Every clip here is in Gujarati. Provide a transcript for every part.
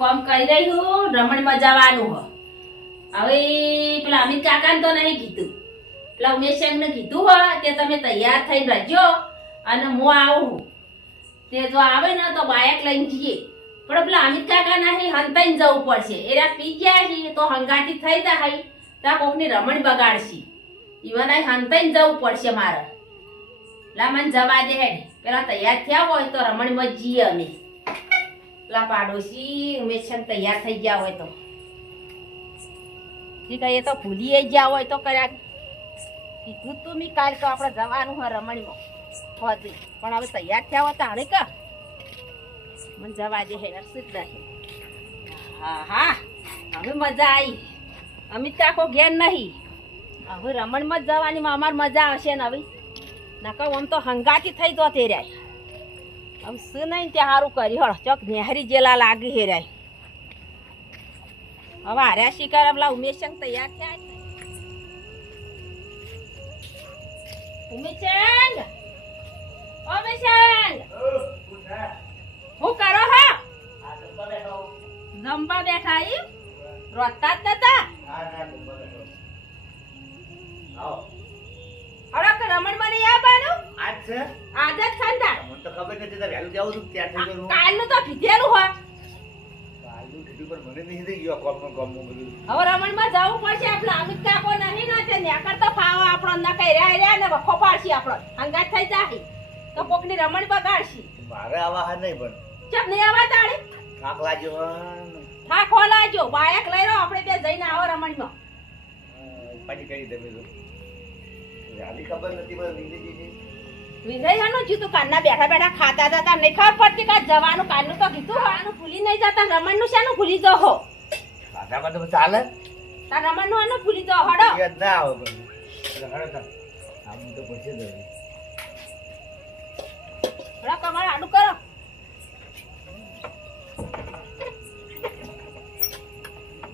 કામ કરી રહી હું રમણમાં જવાનું હવે પેલા અમિત કાકાને તો નહીં કીધું પેલા ઉમેશને કીધું હોય કે તમે તૈયાર થઈને રહેજો અને હું આવું તે જો આવે ને તો બાઇક લઈને જઈએ પણ પેલા અમિત કાકા નહીં હંતાઈને જવું પડશે એ પી ગયા છે તો હંગાટી થઈ જાય ત્યાં કોકની રમણ બગાડશે ઈવન હંતાઈને જવું પડશે મારે લા મને જવા દે હેડ પેલા તૈયાર થયા હોય તો રમણમાં જઈએ અમે પેલા પાડોશી ઉમેશ તૈયાર થઈ ગયા હોય તો ઠીક એ તો ભૂલી ગયા હોય તો કર્યા કીધું તું મી કાલ તો આપણે જવાનું હોય રમણીમાં હોતી પણ હવે તૈયાર થયા હોય તાણે કા મને જવા દે હેડ સીધ હા હા હવે મજા આવી અમિત કાકો ઘેર નહીં હવે રમણમાં જ જવાની અમાર મજા આવશે ને હવે નકર આમ તો હંગાતી થઈ તો તે રહ્યા હવે શું નહીં ત્યાં સારું કરી હળ ચોક નેહરી જેલા લાગી હેરાય હવે હાર્યા શિકાર પેલા ઉમેશ તૈયાર થયા ઉમેશંગ હું કરો હા જમવા બેઠા ઈ રોતા જ નતા અરે રમણ મને આવવાનું આજ છે આજ જ ખાંડા મને તો ખબર નથી તો વહેલું જાઉં છું ત્યાં થઈ ગયું કાલનું તો કીધેલું હોય કાલનું કીધું પણ મને નહીં થઈ ગયો કોમ બધું હવે રમણમાં જવું પડશે આપણે અમિત કાકો નહીં ને તે નેકર તો ફાવો આપણો ન કઈ રહ્યા ને વખો પાડશી આપણો હંગાત થઈ જાય તો કોકની રમણ બગાડશી મારે આવા હા નહીં પણ ચપ નહીં આવા તાળી થાક લાગ્યો થાક હોલાજો બાયક લઈ રહ્યો આપણે બે જઈને આવો રમણમાં પાછી કરી દે તો આલી ખબર નથી પણ વિંદીજી વિજય હનું જીતું કાનના બેઠા બેઠા ખાતા હતા નહીં ખબર પડતી કે જવાનું કાલનું તો કીધું હોવાનું ભૂલી નહીં જતા રમણનું શાનું ભૂલી જાઓ હો ખાધા બાદ ચાલે તાર રમણનું આનું ભૂલી જાઓ હડો યાદ ના આવે પણ હડો તા આમ તો પછી જ હડો કમર આડું કરો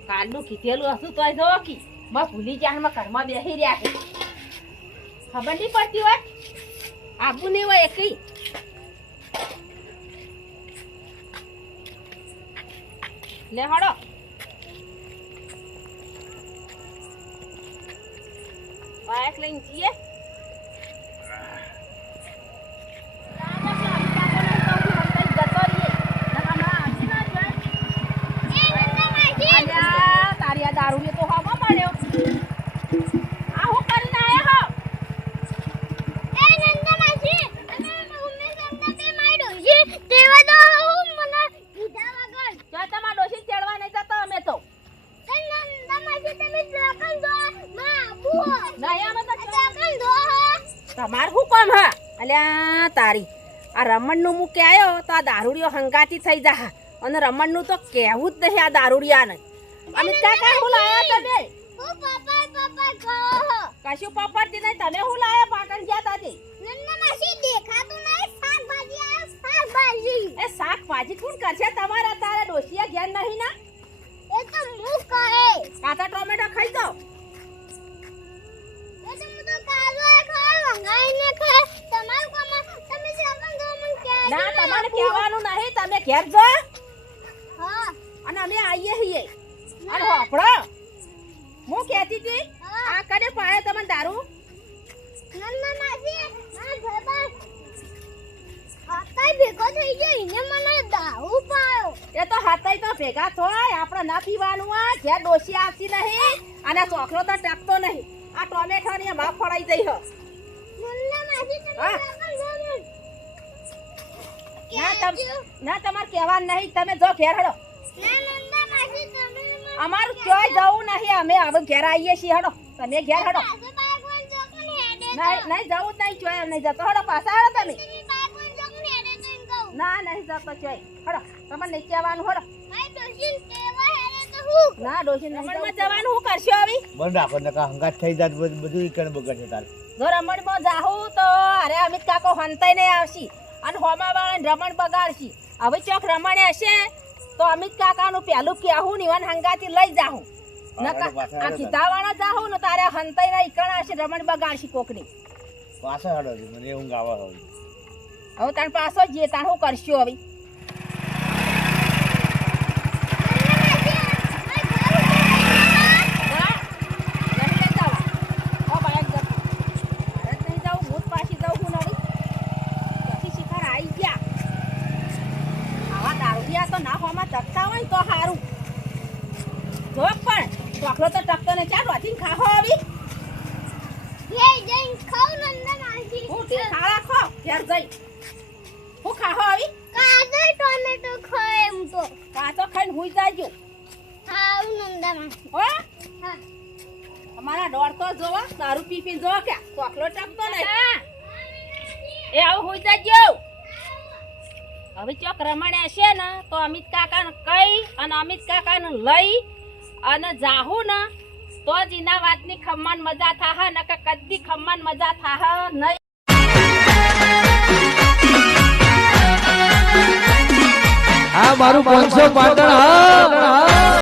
કાલનું કીધેલું હશું તોય જો કી બસ ભૂલી જાનમાં ઘરમાં બેસી રહ્યા છે ખબર નહીં પડતી હોય આબુ નહીં હોય એકઈ લે હડો બાઇક લઈને જઈએ દારૂ તો હવા પડ્યો આ હું કરીને આયા હો તમાર શું કામ હા અલ્યા તારી આ રમણનું મુકે આવ્યો તો આ દારૂડિયો હંગાતી થઈ જા અને રમણનું તો કહેવું જ નહીં આ દારૂડિયાને અમિત કાકા હું લાયા તમે કશું પપડતી નહીં તમે હું લાયા પાટણ ગયા તાતી એ શાકભાજી કોણ કરશે તમારા તારે ડોશિયા ઘેર નહીં ના કાચા ટોમેટો ખાઈ જાઓ ના તમારે કહેવાનું નહીં તમે ઘેર જો અને અમે આવીએ છીએ અને હોપડો હું કહેતી હતી આ કને પાડે તમને દારૂ એ તો હાથાઈ તો ભેગા થોય આપણે ના પીવાનું આ ઘેર ડોશી આવતી નહીં અને ચોકલો તો ટકતો નહીં આ ટોમેટો ની ભાવ ફળાઈ જઈ હો ના તમારે કહેવાનું નહીં તમે જો ઘેર હડો અમારું ક્યાંય જવું નહીં અમે હવે ઘેર આવીએ છીએ હડો તમે ઘેર હડો નહીં જવું જ નહીં ચોય નહીં જતો હડો પાછા હડો તમે ના નહીં જતો ચોય હડો તમારે નહીં કહેવાનું હડો ના ડોશી રમણમાં જવાનું હું કરશો હવે બંધ રાખો નકા હંગાત થઈ જાત બધું ઈકણ બગડશે તારે જો રમણમાં જાહું તો અરે અમિત કાકો હંતાઈ નહીં આવશી અને હોમા વાળાને રમણ બગાડશી હવે ચોક રમણે હશે તો અમિત કાકાનું પહેલું કહેવું ને હંગાતી લઈ જાહું આ કીધાવાળા જાહું ને તારે હંતાઈ ના ઈકણા હશે રમણ બગાડશી કોકની પાછો હડો મને ઊંઘ આવે હવે તાર પાછો જઈએ તાર શું કરશું હવે ચોકલો તો ટકતો ને ચાલ વાંચીને ખાહો આવી હું તે ખાડા ખો ઘેર જઈ હું ખાહો આવી કાચો ખાઈને હુઈ જાજો હો અમારા ડોર તો જોવો દારૂ પી પી જોવો કે ચોકલો ટકતો નહીં એ આવું હુઈ જાજો હવે ચોક રમણે હશે ને તો અમિત કાકાને કઈ અને અમિત કાકાને લઈ અને જાહુ ને તો જ એના વાતની ખમ્માન મજા થાહ ને કે કદી ખમ્માન મજા થાહ નહીં આ મારું 500 પાટણ હા